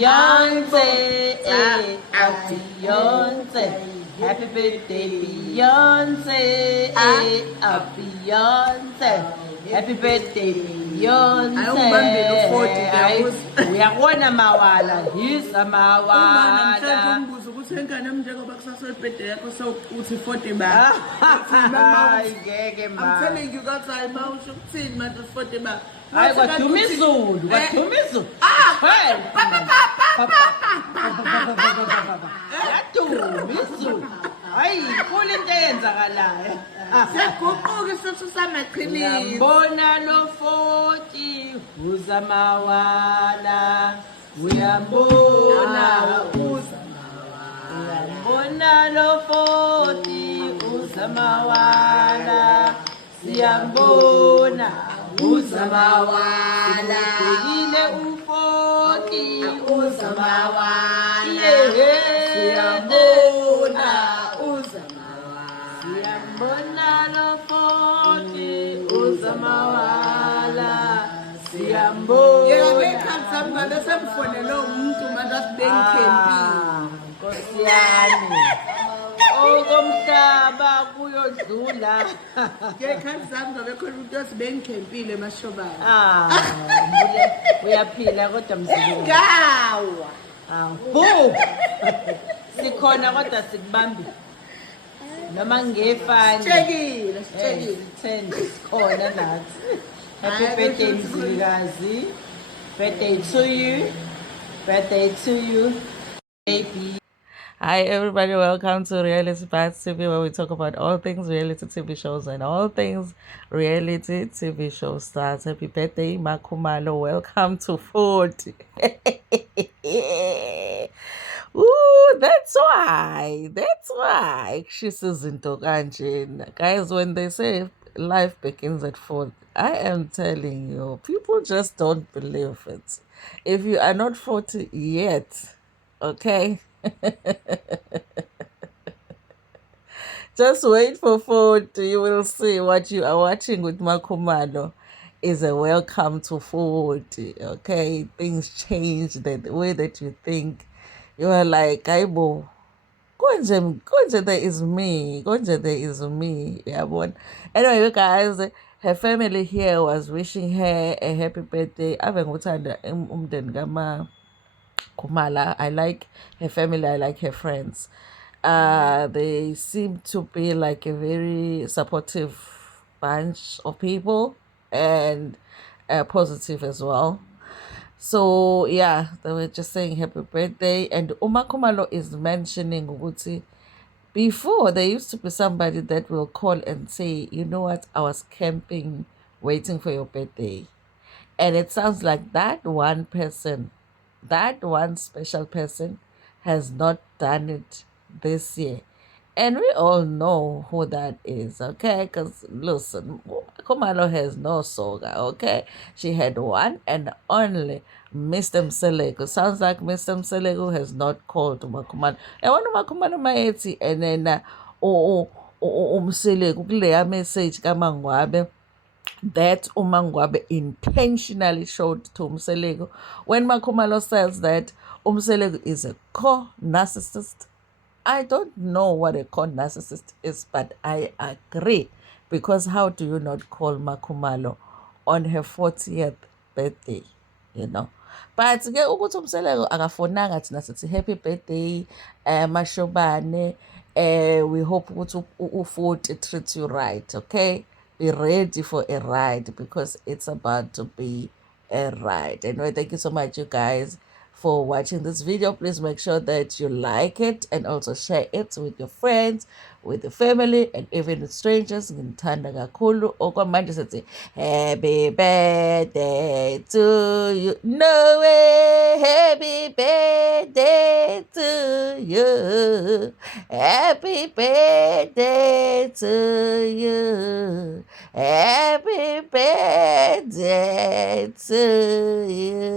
Beyonce, Beyonce. Happy birthday, Beyonce, Beyonce. Happy birthday, Beyonce. Uyabona mawala, his mawala. Ngeke I'm telling you guys, I'm out of 10 months 40 ba. Hayi kwaduma izulu, kwaduma izulu. Hey. Yaduma izulu. Hayi, inkulu into eyenzakalayo. Siyaguquka isithu samaqhinisi. Uyambona lo 40 uzamawala. Uyambona Uyambona lo 40 uzamawala. Siyambona uzamawala. Ubhekile u-40 uzamawala. Siyambona uzamawala. Siyambona lo 40 uzamawala. Siyambona. Yeka bekhathami bese mfonela umuntu manje asibenkempini. Nkosi yami. Okomhlaba kuyodlula. Ngekhathami ngabe khona umuntu asibenkempile emashobana. Uyaphila kodwa mzulu. Gawa. Bu. Sikhona kodwa sikubambi. Noma ngefani. Sitshekile. 10 sikhona nathi. Happy birthday Mzilikazi. Birthday to you. Birthday to you, baby. Hi everybody, welcome to Reality Bites TV, where we talk about all things reality TV shows and all things reality TV show stars. Happy birthday, Makhumalo. Welcome to 40. Ooh, that's why she says into kanjena. Guys, when they say life begins at 40, I am telling you, people just don't believe it. If you are not 40 yet, okay, just wait for 40. You will see what you are watching with Makhumalo is a welcome to 40. Okay, things change, the way that you think. You are like, Aibo, Konje, there is me. Konje, there is me. Yeah, but anyway, you guys, her family here was wishing her a happy birthday. Ave ngothanda umndeni Khumalo. I like her family. I like her friends. They seem to be like a very supportive bunch of people and positive as well. So yeah, they were just saying happy birthday, and Uma Khumalo is mentioning ukuthi before there used to be somebody that will call and say, you know what, I was camping waiting for your birthday. And it sounds like that one person, that one special person has not done it this year. And we all know who that is, okay? Because listen, Khumalo has no soga, okay? She had one and only Mr. Mseleko. Sounds like Mr. Mseleko has not called Khumalo. And when Khumalo mayethi and then Mseleko kuleya message kaMangwabe that uMangwabe intentionally showed to Mseleko when Khumalo says that Mseleko is a co-narcissist. I don't know what a con narcissist is, but I agree. Because how do you not call Khumalo on her 40th birthday? You know. But ke ukuthi Mseleko akafonanga thina sithi happy birthday Mashobane. We hope ukuthi u40 treats you right, okay? Be ready for a ride because it's about to be a ride. Anyway, thank you so much, you guys, for watching this video. Please make sure that you like it and also share it with your friends, with your family, and even with strangers. Ngithanda kakhulu. Okwamanje sithi happy birthday to you. No way, happy birthday to you. Happy birthday to you. Happy birthday to you.